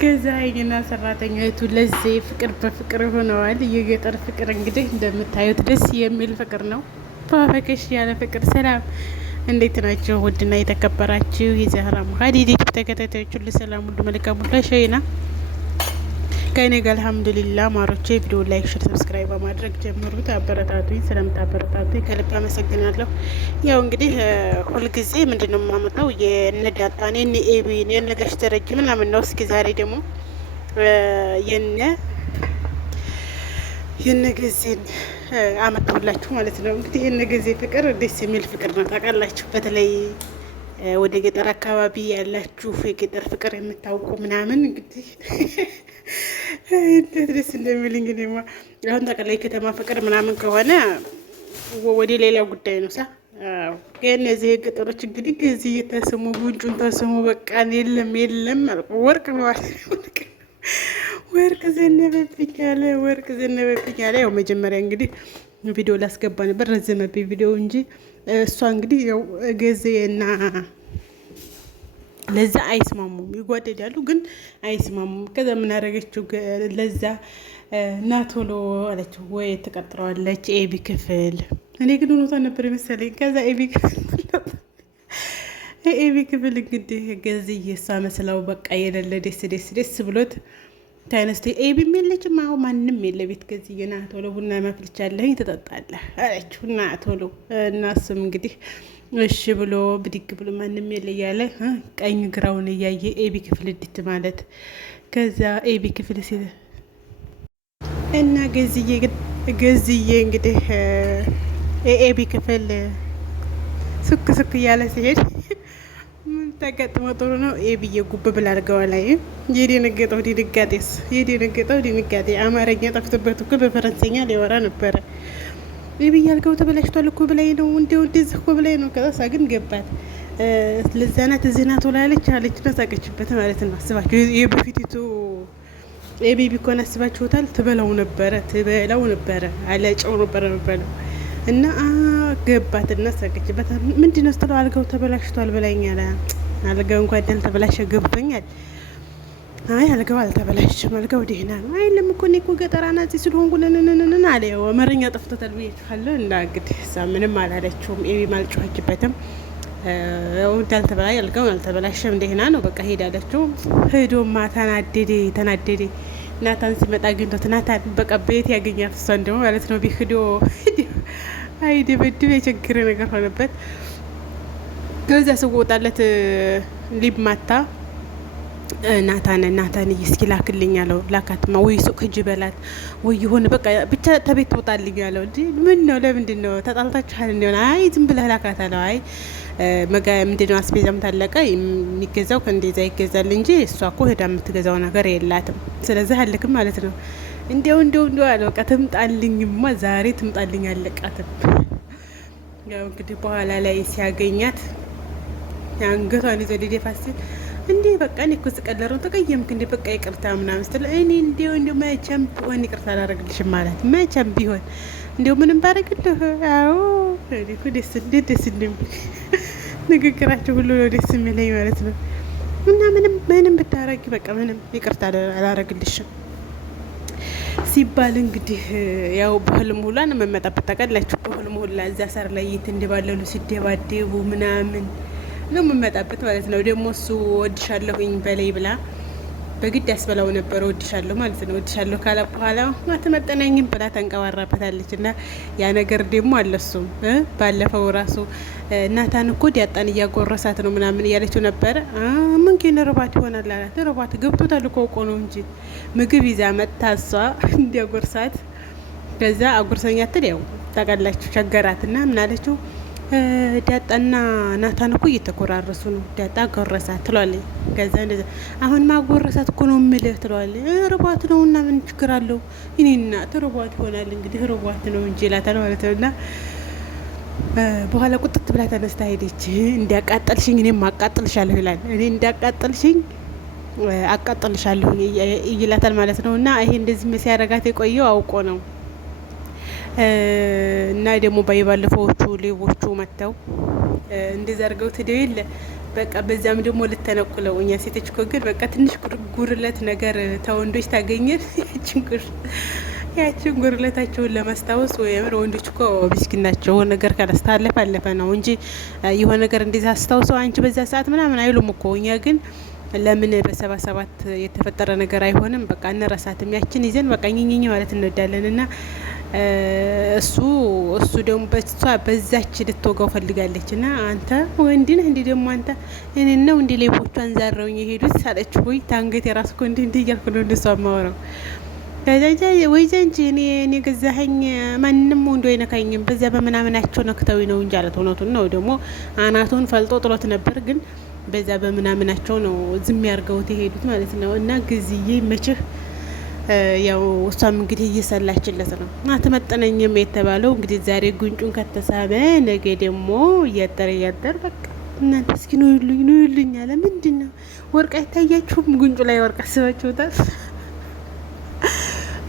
ከዛ የኛ ሰራተኛይቱ ለዚህ ፍቅር በፍቅር ሆነዋል። የገጠር ፍቅር እንግዲህ እንደምታዩት ደስ የሚል ፍቅር ነው። ፋፈከሽ ያለ ፍቅር። ሰላም እንዴት ናቸው? ውድና የተከበራችሁ የዛህራ ሙሀዲድ ተከታታዮች ሁሉ ሰላም ሁሉ መልካም ሁሉ ሸይና ከእኔ ጋር አልሐምዱሊላህ። ማሮቼ ቪዲዮ ላይክ፣ ሼር፣ ሰብስክራይብ በማድረግ ጀምሩት። አበረታቱኝ። ስለምታበረታቱኝ ከልብ አመሰግናለሁ። ያው እንግዲህ ሁልጊዜ ምንድነው የማመጣው የነዳጣኔን ኤቢን የነገሽ ደረጅ ምናምን ነው። እስኪ ዛሬ ደግሞ የነገዜን አመጣሁላችሁ ማለት ነው። እንግዲህ የነገዜ ፍቅር ደስ የሚል ፍቅር ነው። ታውቃላችሁ በተለይ ወደ ገጠር አካባቢ ያላችሁ የገጠር ፍቅር የምታውቁ ምናምን እንግዲህ እንዴት ደስ እንደሚል እንግዲህ አሁን ጠቅላይ ከተማ ፍቅር ምናምን ከሆነ ወደ ሌላ ጉዳይ ነው ሳ ግን የዚህ ገጠሮች እንግዲህ ከዚህ ተስሙ ጉንጩን ተስሙ በቃ የለም ወርቅ ነው ወርቅ ዘነበብኝ አለ ወርቅ ዘነበብኝ አለ። ያው መጀመሪያ እንግዲህ ቪዲዮ ላስገባ ነበር ረዘመብኝ ቪዲዮ እንጂ እሷ እንግዲህ ያው ገዜና ለዛ አይስማሙም፣ ይጓደዳሉ ግን አይስማሙም። ከዛ ምን አደረገችው ለዛ ናቶሎ አለችው ወይ ተቀጥረዋለች ኤቢ ክፍል። እኔ ግን ሆኖታ ነበር የመሰለኝ። ከዛ ኤቢ ክፍል እንግዲህ ገዝዬ እሷ መስላው በቃ የሌለ ደስ ብሎት ተነስቶ ኤቢም የለችም። አሁን ማንም የለ ቤት ገዝዬ ና ቶሎ ቡና ማፍልቻለሁኝ ትጠጣለህ አለችው። ና ቶሎ እና እሱም እንግዲህ እሺ ብሎ ብድግ ብሎ ማንም የለ እያለ ቀኝ ግራውን እያየ ኤቢ ክፍል እድት ማለት። ከዛ ኤቢ ክፍል እና ገዝዬ እንግዲህ ኤቢ ክፍል ሱክ እያለ ሲሄድ ምን ተገጥሞ ጥሩ ነው። ኤቢዬ ጉብ ብላ አድርገዋ ላይ የደነገጠው ድንጋጤ አማርኛ ጠፍቶበት እኮ በፈረንሰኛ ሊወራ ነበረ። ኤቢዬ አልጋው ተበላሽቷል እኮ ብላይ ነው እንደዚህ እኮ ብላይ ነው። ከዛ ግን ገባት። ለዛናት እዚህናት ወላለች አለች ተሳቀችበት ማለት ነው። አስባችሁ የበፊቲቱ ኤቢ ቢኮን አስባችሁታል? ትበላው ነበረ አለ ጨው ነበረ እና ገባትና ሳቀችበት። ምንድነው ስትለው አልጋው ተበላሽቷል ብላኛል። አልጋው እንኳን እንዳልተበላሸ ገብቶኛል። አይ አልጋው አልተበላሽም፣ አልጋው ደህና ነው። አይ ለምኮ እኔ እኮ ገጠር አናጺ ስለሆንኩ ነነነነ አለ። አማርኛ ጠፍቶታል ብዬሻለሁ። እና እንግዲህ እሷ ምንም አላለችውም። ኤቢ አልጮኸችበትም። ያው እንዳልተበላሽ አልጋው አልተበላሸም ደህና ነው በቃ ሄዳለችው። ሄዶማ ተናደደ። ናታን ሲመጣ አግኝቶት ናታን በቃ ቤት ያገኛት እሷን ደግሞ ማለት ነው ቢክዶ አይ ደበድብ የቸገረ ነገር ሆነበት። ከዛ ስወጣለት ሊማታ ናታን እስኪ ላክልኝ አለው። ላካትማ ወይ ሱቅ ሂጂ በላት ወይ የሆነ በቃ ብቻ ተቤት ትወጣልኝ አለው። እንዴ ምን ነው ለምንድን ነው ተጣልታችኋል? እንደሆነ አይ ዝም ብለህ ላካት አለው። አይ ምንድነው አስቤዛም ታለቀ የሚገዛው ከእንደዛ ይገዛል እንጂ እሷ እኮ ሄዳ የምትገዛው ነገር የላትም። ስለዚህ አልክም ማለት ነው። እንዲያው አለ በቃ ትምጣልኝማ ዛሬ ትምጣልኝ አለቃትም። ያው እንግዲህ በኋላ ላይ ሲያገኛት አንገቷን ይዞ ሊደፋት ሲል እንዴ በቃ እኔ እኮ ስቀለር ነው ተቀየምክ እንዴ በቃ ይቅርታ ምናምን ስትል እኔ እንዲያው መቼም ቢሆን ይቅርታ አላደርግልሽም ማለት መቼም ቢሆን እንዲያው ምንም ባደርግልህ አዎ እኔ እኮ ደስ እንደሚል ንግግራቸው ሁሉ ነው ደስ የሚለኝ ማለት ነው። እና ምንም ብታረጊ በቃ ምንም ይቅርታ አላደርግልሽም ሲባል እንግዲህ ያው በህልም ሁላ ነው መመጣበት። ታውቃላችሁ በህልም ሁላ እዛ ሳር ላይ እንደባለሉ ሲደባደቡ ምናምን ነው መመጣበት ማለት ነው። ደግሞ እሱ ወድሻለሁኝ በላይ ብላ በግድ ያስበላው ነበር ወድሻለሁ ማለት ነው። ወድሻለሁ ካለ በኋላ አትመጠነኝም ብላ ተንቀባራበታለች። እና ያ ነገር ደግሞ አለሱም ባለፈው ራሱ እናታን እኮ ዲያጣን እያጎረሳት ነው ምናምን እያለችው ነበረ። ምን ግን ርባት ይሆናል አላት። ርባት ገብቶታል እኮ አውቆ ነው እንጂ ምግብ ይዛ መጥታ እሷ እንዲያጎርሳት ከዛ አጉርሰኛ ትል ያው ታውቃላችሁ ቸገራትና ምን አለችው ዳጣና ናታን እኮ እየተኮራረሱ ነው። ዳጣ ጎረሳት ትሏለች። ከዛ እንደዛ አሁን ማጎረሳት እኮ ነው የምልህ ትሏለች። ርቧት ነው እና ምን ችግር አለው? እኔ እናት ርቧት ይሆናል እንግዲህ ርቧት ነው እንጂ እላታል ማለት ነው። እና በኋላ ቁጥጥ ብላ ተነስታ ሄደች። እንዲያቃጠልሽኝ እኔም አቃጥልሻለሁ ይላል። እኔ እንዲያቃጠልሽኝ አቃጥልሻለሁ ይላታል ማለት ነው። እና ይሄ እንደዚህ ሲያረጋት የቆየው አውቆ ነው። እና ደግሞ ባለፈዎቹ ሌቦቹ መተው እንደዛ አድርገው ትደው የለ በቃ በዛም ደግሞ ልተነቁለው እኛ ሴቶች እኮ ግን በቃ ትንሽ ጉርለት ነገር ተወንዶች ታገኘን ያችን ጉርለታቸውን ለማስታወስ ወይም ወንዶች እኮ ምስኪን ናቸው። ነገር ካላስታለፈ አለፈ ነው እንጂ የሆነ ነገር እንደዛ አስታውሰው አንቺ በዛ ሰዓት ምናምን አይሉም እኮ። እኛ ግን ለምን በ77 የተፈጠረ ነገር አይሆንም? በቃ እንረሳትም። ያችን ይዘን በቃ ኝኝኝ ማለት እንወዳለን። እና እሱ ደግሞ በዛች ልትወጋው ፈልጋለች። እና አንተ ወንድ ነህ እንዲ ደግሞ አንተ እኔ ነው እንዲ ሌቦቿን ዛረውኝ የሄዱት ሳለች ሆይ ታንገት የራስ እኮ እንዲ እያልኩ ነው እንደሷ ማወራው ከዛጃ ወይ ዘንጂ እኔ ገዛኸኝ ማንም ወንዶ አይነካኝም። በዛ በምናምናቸው ነክተው ነው እንጂ አለት። እውነቱን ነው ደግሞ አናቱን ፈልጦ ጥሎት ነበር ግን በዛ በምናምናቸው ነው ዝም ያርገውት የሄዱት ማለት ነው። እና ጊዜዬ መችህ ያው እሷም እንግዲህ እየሰላችለት ነው። አትመጠነኝም የተባለው እንግዲህ ዛሬ ጉንጩን ከተሳበ ነገ ደግሞ እያጠር በቃ እናንተ እስኪ ነው ይሉኝ አለ። ምንድን ነው ወርቅ አይታያችሁም? ጉንጩ ላይ ወርቅ አስባችሁታል?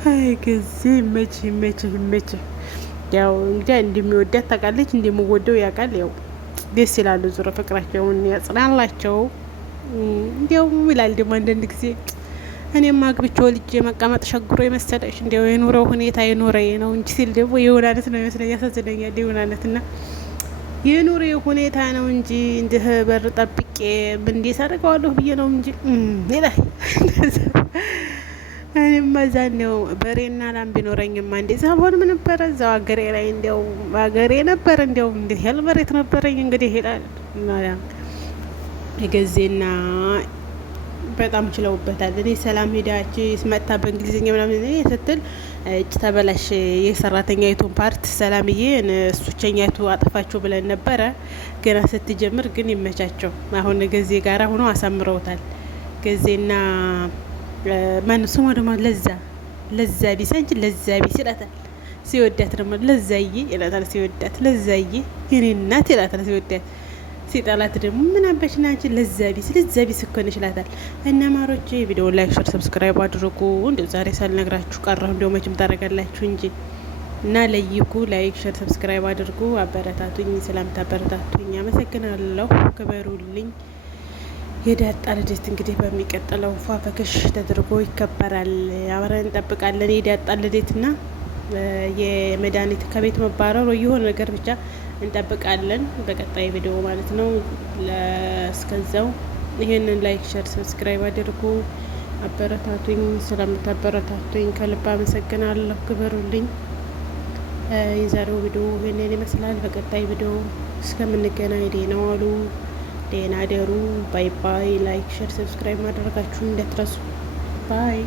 አይ ጊዜ መችህ ያው እንግዲህ እንደሚወዳት ታውቃለች፣ እንደሚወደው ያውቃል። ያው ደስ ይላሉ። ዙሮ ፍቅራቸውን ያጽናላቸው። እንዲያው ይላል ደግሞ አንዳንድ ጊዜ እኔም አግብቼ ልጅ መቀመጥ ሸግሮ የመሰለሽ እንዲያው የኑረው ሁኔታ የኑረ ነው እንጂ ሲል ደግሞ የሆናነት ነው ይመስለኝ። ያሳዝነኛል የሆናነት እና የኑሬ ሁኔታ ነው እንጂ እንዲህ በር ጠብቄ ምን እንዴት አደርገዋለሁ ብዬ ነው እንጂ ይላል። እኔማ እዛን ነው በሬና ላም ቢኖረኝማ እንደዛ አልሆንም ነበረ። እዛው ሀገሬ ላይ እንዲያው ሀገሬ ነበር እንዲያው እንዴት ያህል መሬት ነበረኝ እንግዲህ ይላል ማርያም የገዜና በጣም ችለውበታል። እኔ ሰላም ሄዳች መጣ በእንግሊዝኛ ምናምን ስትል እጭ ተበላሽ የሰራተኛይቱን ፓርት ሰላምዬ እሱቸኛይቱ አጠፋችሁ ብለን ነበረ ገና ስትጀምር። ግን ይመቻቸው አሁን ገዜ ጋራ ሆኖ አሳምረውታል። ገዜና ማን ስሟ ደግሞ ለዛ ቢስ እንጂ ለዛ ቢስ ይላታል። ሲወዳት ደግሞ ለዛዬ ይላታል። ሲወዳት ለዛዬ የኔ እናት ይላታል። ሲወዳት ሲጠላት ደግሞ ምን አባሽ ናንቺ ለዛ ቢስ እኮ ነሽ ይላታል። እና ማሮቼ ቪዲዮ ላይክ፣ ሼር፣ ሰብስክራይብ አድርጉ። እንደው ዛሬ ሳልነግራችሁ ቀረሁ። እንደው መቼም ታደርጋላችሁ እንጂ እና ለይኩ ላይክ፣ ሼር፣ ሰብስክራይብ አድርጉ። አበረታቱኝ። ስለምታበረታቱኝ አመሰግናለሁ። ክበሩልኝ። የዳጣ ልደት እንግዲህ በሚቀጥለው ፏፈክሽ ተደርጎ ይከበራል። አብረን እንጠብቃለን። የዳጣ ልደትና የመድኃኒት ከቤት መባረር ወይ የሆነ ነገር ብቻ እንጠብቃለን በቀጣይ ቪዲዮ ማለት ነው። እስከዛው ይሄንን ላይክ፣ ሼር፣ ሰብስክራይብ አድርጉ። አበረታቱኝ። ስለምታበረታቱኝ ከልብ አመሰግናለሁ። ክበሩልኝ። የዛሬው ቪዲዮ ይሄንን ይመስላል። በቀጣይ ቪዲዮ እስከምንገናኝ ደህና ዋሉ። ደህና ደሩ። ባይ ባይ። ላይክ፣ ሼር፣ ሰብስክራይብ ማድረጋችሁን እንዳትረሱ። ባይ